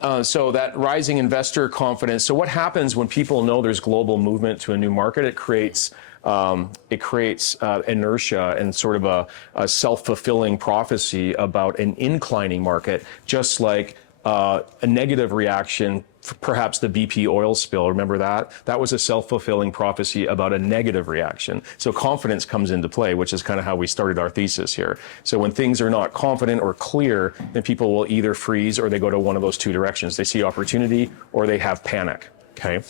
So that rising investor confidence. So what happens when people know there's global movement to a new market? It creates inertia and sort of a self-fulfilling prophecy about an inclining market, just like a negative reaction, perhaps the BP oil spill. Remember that? That was a self-fulfilling prophecy about a negative reaction. So confidence comes into play, which is kind of how we started our thesis here. So when things are not confident or clear, then people will either freeze or they go to one of those two directions. They see opportunity or they have panic, okay?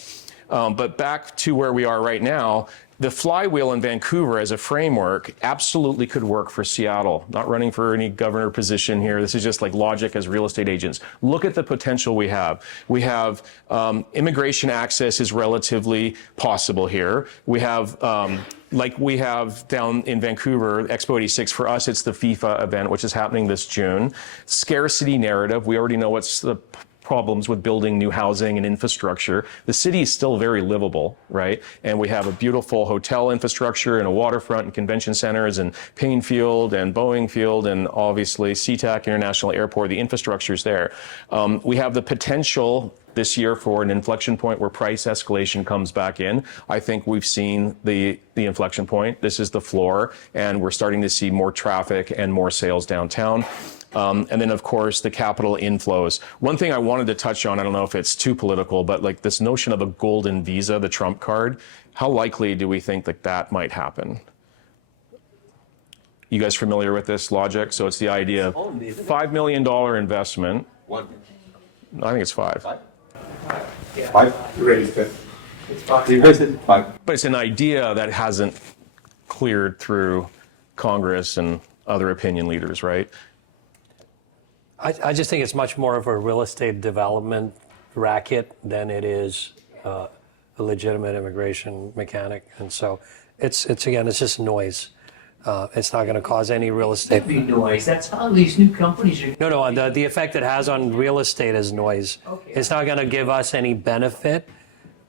But back to where we are right now, the flywheel in Vancouver as a framework absolutely could work for Seattle. Not running for any governor position here. This is just like logic as real estate agents. Look at the potential we have. We have immigration access is relatively possible here. We have like we have down in Vancouver, Expo 86, for us, it's the FIFA event, which is happening this June. Scarcity narrative. We already know what's the problems with building new housing and infrastructure. The city is still very livable, right? And we have a beautiful hotel infrastructure and a waterfront and convention centers and Payne Field and Boeing Field and obviously SeaTac International Airport. The infrastructure is there. We have the potential this year for an inflection point where price escalation comes back in. I think we've seen the inflection point. This is the floor, and we're starting to see more traffic and more sales downtown. And then, of course, the capital inflows. One thing I wanted to touch on, I don't know if it's too political, but like this notion of a golden visa, the Trump card, how likely do we think that that might happen? You guys familiar with this logic? So it's the idea of $5 million investment. One. I think it's five. Five? You raised it. It's five. You raised it. Five. But it's an idea that hasn't cleared through Congress and other opinion leaders, right? I just think it's much more of a real estate development racket than it is a legitimate immigration mechanic. And so it's just noise. It's not going to cause any real estate. That'd be noise. That's how these new companies are. No, the effect it has on real estate is noise. Okay. It's not going to give us any benefit.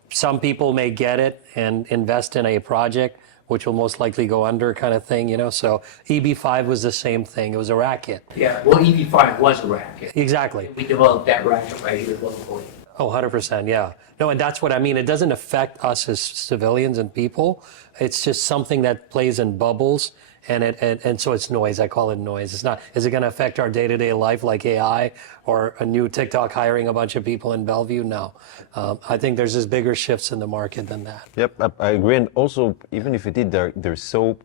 Some people may get it and invest in a project, which will most likely go under kind of thing, you know? So EB5 was the same thing. It was a racket. Yeah, well, EB5 was a racket. Exactly. We developed that racket right here locally. Oh, 100%, yeah. No, and that's what I mean. It doesn't affect us as civilians and people. It's just something that plays in bubbles, and so it's noise. I call it noise. It's not, is it going to affect our day-to-day life like AI or a new TikTok hiring a bunch of people in Bellevue? No. I think there's just bigger shifts in the market than that. Yep, I agree. And also, even if it did, there's so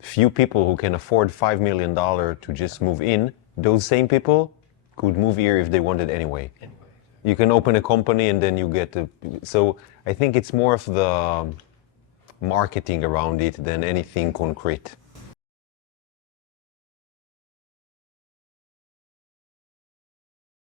few people who can afford $5 million to just move in. Those same people could move here if they wanted anyway. You can open a company and then you get the... So I think it's more of the marketing around it than anything concrete.